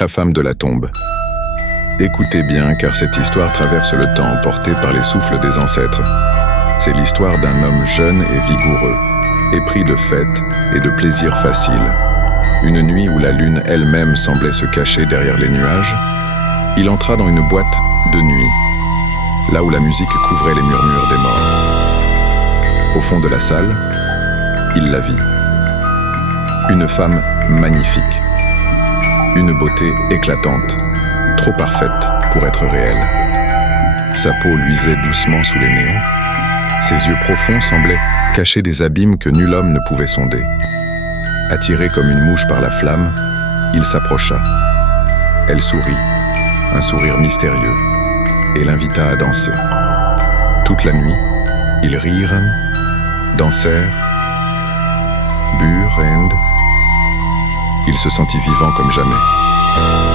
La femme de la tombe. Écoutez bien, car cette histoire traverse le temps, portée par les souffles des ancêtres. C'est l'histoire d'un homme jeune et vigoureux, épris de fêtes et de plaisirs faciles. Une nuit où la lune elle-même semblait se cacher derrière les nuages, il entra dans une boîte de nuit, là où la musique couvrait les murmures des morts. Au fond de la salle, il la vit. Une femme magnifique. Une beauté éclatante, trop parfaite pour être réelle. Sa peau luisait doucement sous les néons. Ses yeux profonds semblaient cacher des abîmes que nul homme ne pouvait sonder. Attiré comme une mouche par la flamme, il s'approcha. Elle sourit, un sourire mystérieux, et l'invita à danser. Toute la nuit, ils rirent, dansèrent, burent et il se sentit vivant comme jamais,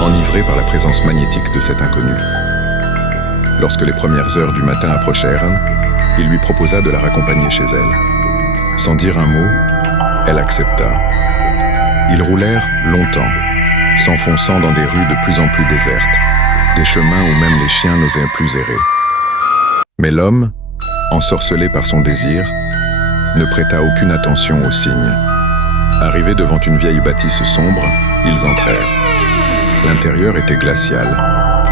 enivré par la présence magnétique de cet inconnu. Lorsque les premières heures du matin approchèrent, il lui proposa de la raccompagner chez elle. Sans dire un mot, elle accepta. Ils roulèrent longtemps, s'enfonçant dans des rues de plus en plus désertes, des chemins où même les chiens n'osaient plus errer. Mais l'homme, ensorcelé par son désir, ne prêta aucune attention aux signes. Arrivés devant une vieille bâtisse sombre, ils entrèrent. L'intérieur était glacial,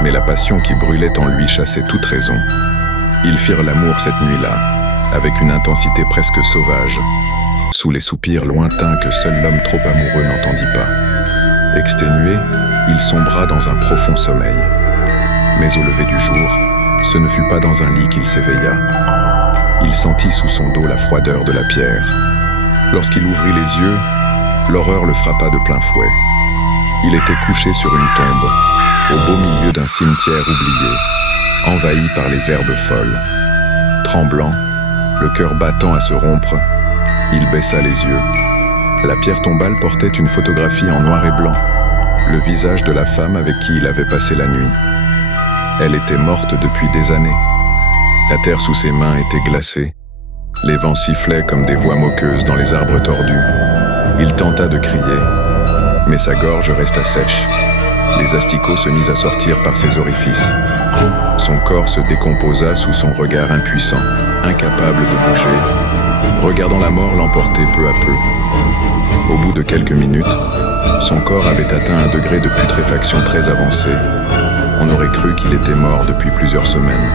mais la passion qui brûlait en lui chassait toute raison. Ils firent l'amour cette nuit-là, avec une intensité presque sauvage, sous les soupirs lointains que seul l'homme trop amoureux n'entendit pas. Exténué, il sombra dans un profond sommeil. Mais au lever du jour, ce ne fut pas dans un lit qu'il s'éveilla. Il sentit sous son dos la froideur de la pierre. Lorsqu'il ouvrit les yeux, l'horreur le frappa de plein fouet. Il était couché sur une tombe, au beau milieu d'un cimetière oublié, envahi par les herbes folles. Tremblant, le cœur battant à se rompre, il baissa les yeux. La pierre tombale portait une photographie en noir et blanc, le visage de la femme avec qui il avait passé la nuit. Elle était morte depuis des années. La terre sous ses mains était glacée. Les vents sifflaient comme des voix moqueuses dans les arbres tordus. Il tenta de crier, mais sa gorge resta sèche. Les asticots se mirent à sortir par ses orifices. Son corps se décomposa sous son regard impuissant, incapable de bouger, regardant la mort l'emporter peu à peu. Au bout de quelques minutes, son corps avait atteint un degré de putréfaction très avancé. On aurait cru qu'il était mort depuis plusieurs semaines.